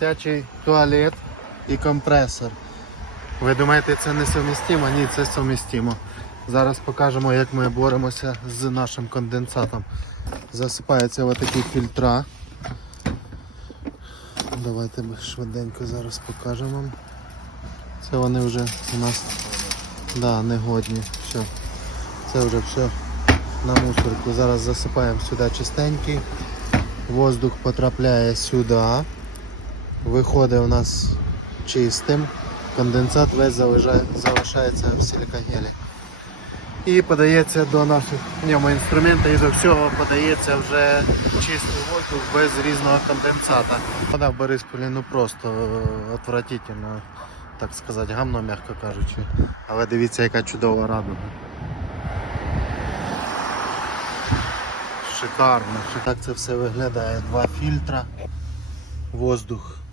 Дитячий туалет і компресор. Ви думаєте, це не совмістимо? Ні, це совмістимо. Зараз покажемо, як ми боремося з нашим конденсатом. Засипаються отакі фільтра. Давайте швиденько зараз покажемо. Це вони вже у нас да, негодні. Все. Це вже все на мусорку. Зараз засипаємо сюди чистенький. Воздух потрапляє сюди. Виходить у нас чистим. Конденсат весь залишається в силікагелі. І подається до наших в інструментів і до всього подається вже чистий воздух без різного конденсата. Вода в Борисполі ну просто е, отвратительно, так сказати, гамно, м'яко кажучи. Але дивіться, яка чудова радуга. Шикарно. Так це все виглядає. Два фільтра, воздух